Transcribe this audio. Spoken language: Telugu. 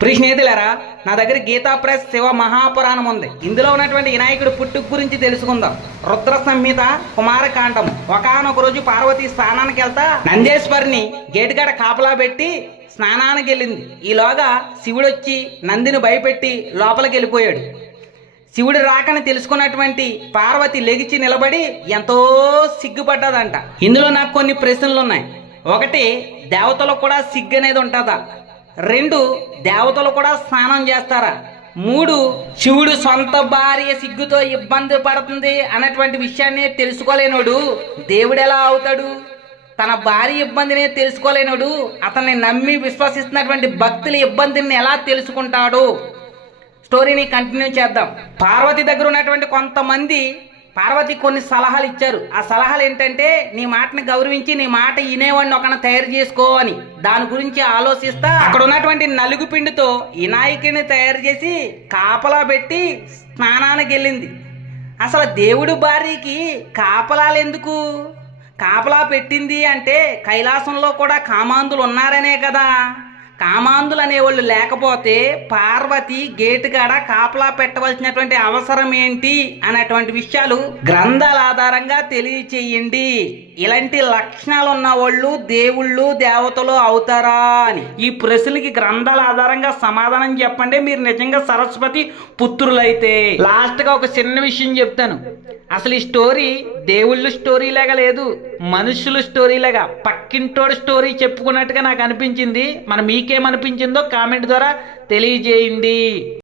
ప్రియ స్నేహితులారా నా దగ్గర గీతా ప్రెస్ శివ మహాపురాణం ఉంది. ఇందులో ఉన్నటువంటి వినాయకుడు పుట్టుకు గురించి తెలుసుకుందాం. రుద్ర సంహిత కుమారకాండం ఒకనొక రోజు పార్వతి స్నానానికి వెళ్తా నందేశ్వరిని గేటుగాడ కాపలా పెట్టి స్నానానికి వెళ్ళింది. ఈలోగా శివుడు వచ్చి నందిని భయపెట్టి లోపలికి వెళ్ళిపోయాడు. శివుడు రాకని తెలుసుకున్నటువంటి పార్వతి లెగిచి నిలబడి ఎంతో సిగ్గుపడ్డదంట. ఇందులో నాకు కొన్ని ప్రశ్నలు ఉన్నాయి ఒకటి దేవతలకు కూడా సిగ్గు అనేది ఉంటుందా? రెండు దేవతలు కూడా స్నానం చేస్తారా? మూడు శివుడు సొంత భార్య సిగ్గుతో ఇబ్బంది పడుతుంది అన్నటువంటి విషయాన్ని తెలుసుకోలేనోడు దేవుడు ఎలా అవుతాడు? తన భార్య ఇబ్బందిని తెలుసుకోలేనోడు అతన్ని నమ్మి విశ్వసిస్తున్నటువంటి భక్తుల ఇబ్బందిని ఎలా తెలుసుకుంటాడు? స్టోరీని కంటిన్యూ చేద్దాం. పార్వతి దగ్గర ఉన్నటువంటి కొంతమంది పార్వతి కొన్ని సలహాలు ఇచ్చారు. ఆ సలహాలు ఏంటంటే నీ మాటని గౌరవించి నీ మాట వినేవాడిని ఒకన తయారు చేసుకో అని. దాని గురించి ఆలోచిస్తా. అక్కడ ఉన్నటువంటి నలుగు పిండితో వినాయకుడిని తయారు చేసి కాపలా పెట్టి స్నానానికి వెళ్ళింది. అసలు దేవుడు భార్యకి కాపలాలు ఎందుకు? కాపలా పెట్టింది అంటే కైలాసంలో కూడా కామాంధులు ఉన్నారనే కదా. కామాంధులు అనేవాళ్ళు లేకపోతే పార్వతి గేటు కాడ కాపలా పెట్టవలసినటువంటి అవసరం ఏంటి అనేటువంటి విషయాలు గ్రంథాల ఆధారంగా తెలియచేయండి. ఇలాంటి లక్షణాలు ఉన్న వాళ్ళు దేవుళ్ళు దేవతలు అవుతారా అని. ఈ ప్రశ్నలకి గ్రంథాల ఆధారంగా సమాధానం చెప్పండి. మీరు నిజంగా సరస్వతి పుత్రులైతే. లాస్ట్గా ఒక చిన్న విషయం చెప్తాను. అసలు ఈ స్టోరీ దేవుళ్ళు స్టోరీలాగా లేదు మనుషులు స్టోరీలాగా పక్కింటోడు స్టోరీ చెప్పుకున్నట్టుగా నాకు అనిపించింది. మనం మీకేమనిపించిందో కామెంట్ ద్వారా తెలియజేయండి.